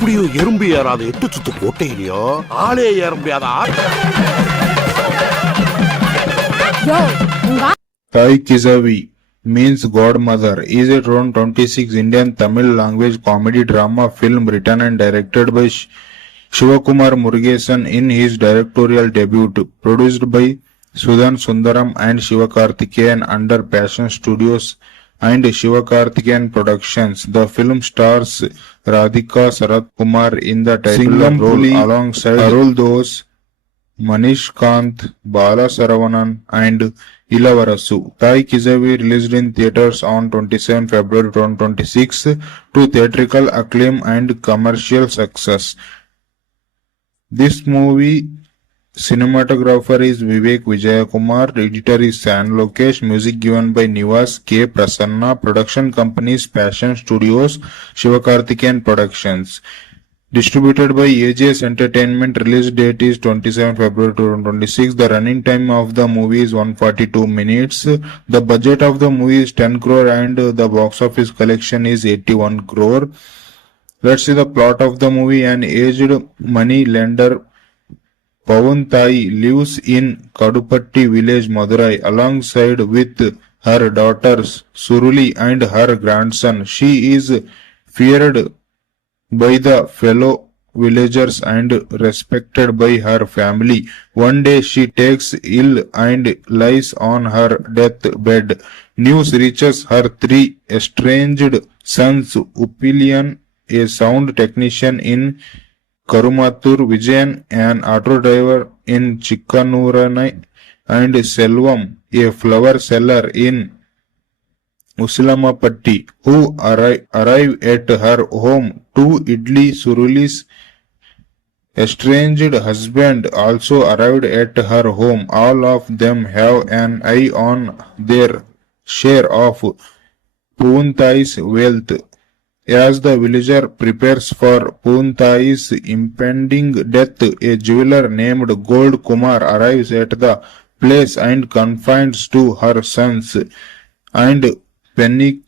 எப்படியும் எறும்பு ஏறாத 8 சுத்து கோட்டையிலயோ ஆளே ஏற முடியாத Tai Kizavi means Godmother is a 2026 Indian Tamil language comedy drama film written and directed by Shivakumar Murugesan in his directorial debut, produced by Sudhan Sundaram and Sivakarthikeyan under Passion Studios and Sivakarthikeyan Productions. The film stars Radhika Sarath Kumar in the title role alongside Arul Dose, Manish Kant, Bala Saravanan and Ilavarasu. Tai Kizavi released in theaters on 27 February 2026 to theatrical acclaim and commercial success. This movie cinematographer is Vivek Vijayakumar, editor is San Lokesh, music given by Nivas K. Prasanna, production companies Passion Studios, Sivakarthikeyan Productions. Distributed by AGS Entertainment, release date is 27 February 2026. The running time of the movie is 142 minutes. The budget of the movie is 10 crore and the box office collection is 81 crore. Let's see the plot of the movie. An aged money lender Pavun Tai lives in Kadupatti village, Madurai, alongside with her daughters Suruli and her grandson. She is feared by the fellow villagers and respected by her family. One day she takes ill and lies on her deathbed. News reaches her three estranged sons, Uppilian, a sound technician in Karumathur, Vijayan, an auto driver in Chikkanuranai, and Selvam, a flower seller in Usilamapatti, who arrive at her home. Two Idli Suruli's estranged husband also arrived at her home. All of them have an eye on their share of Puntai's wealth. As the villager prepares for Puntai's impending death, a jeweler named Gold Kumar arrives at the place and confides to her sons and Penny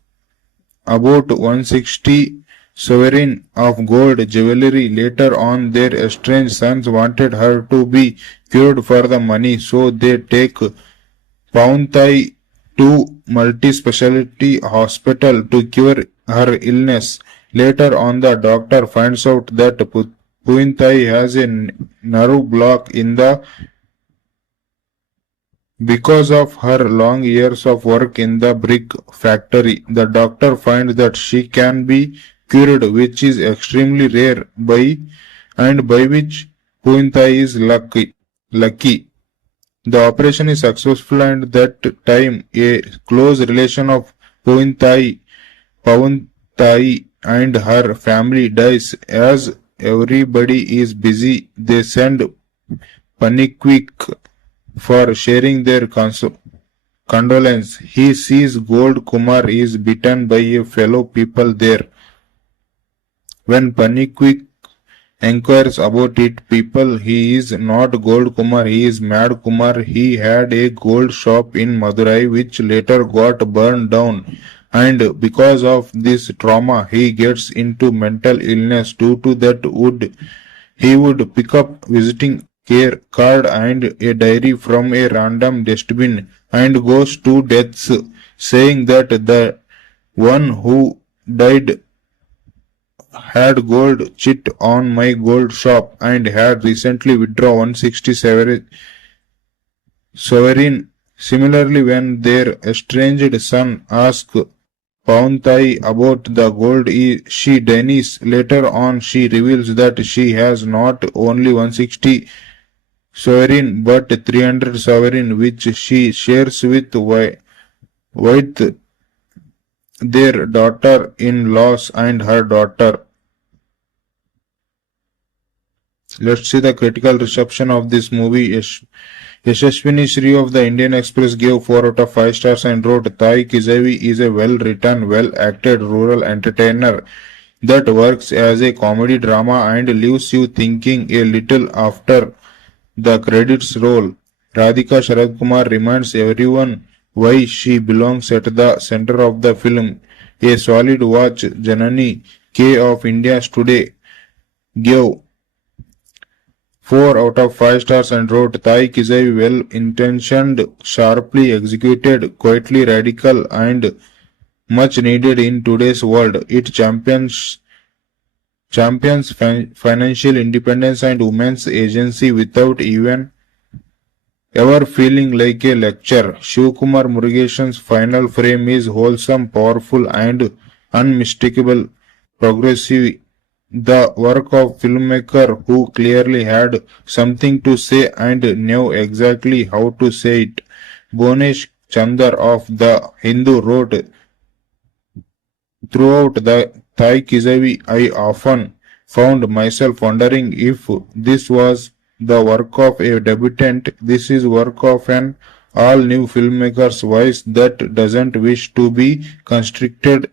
about 160 sovereign of gold jewelry. Later on, their estranged sons wanted her to be cured for the money, so they take Pauntai to multi-specialty hospital to cure her illness. Later on, the doctor finds out that Puintai has a nerve block in the because of her long years of work in the brick factory. The doctor finds that she can be cured, which is extremely rare by which Puintai is lucky. The operation is successful, and that time a close relation of Pauntai and her family dies. As everybody is busy, they send Paniquik for sharing their condolence. He sees Gold Kumar is beaten by a fellow people there. When Paniquik inquires about it, he is not Gold Kumar, he is Mad Kumar. He had a gold shop in Madurai which later got burned down, and because of this trauma he gets into mental illness. Due to that, he would pick up visiting card and a diary from a random dustbin and goes to deaths, saying that the one who died had gold chit on my gold shop and had recently withdrawn 167 sovereign. Similarly, when their estranged son asks Pauntai about the gold, she denies. Later on, she reveals that she has not only 160 sovereign but 300 sovereign, which she shares with their daughter-in-laws and her daughter. Let's see the critical reception of this movie. Yashaswini Sri of the Indian Express gave 4 out of 5 stars and wrote, Tai Kizavi is a well-written, well-acted rural entertainer that works as a comedy drama and leaves you thinking a little after the credits roll. Radhika Sarath Kumar reminds everyone why she belongs at the center of the film. A solid watch. Janani K of India's Today gave 4 out of 5 stars and wrote Tai Kizavi well intentioned, sharply executed, quietly radical, and much needed in today's world. It champions financial independence and women's agency without even ever feeling like a lecture. Shivkumar Murugeshan's final frame is wholesome, powerful, and unmistakable, progressive. The work of filmmaker who clearly had something to say and knew exactly how to say it. Bonesh Chandar of The Hindu wrote, throughout the Thai Kizavi, I often found myself wondering if this was the work of a debutant. This is work of an all new filmmaker's voice that doesn't wish to be constricted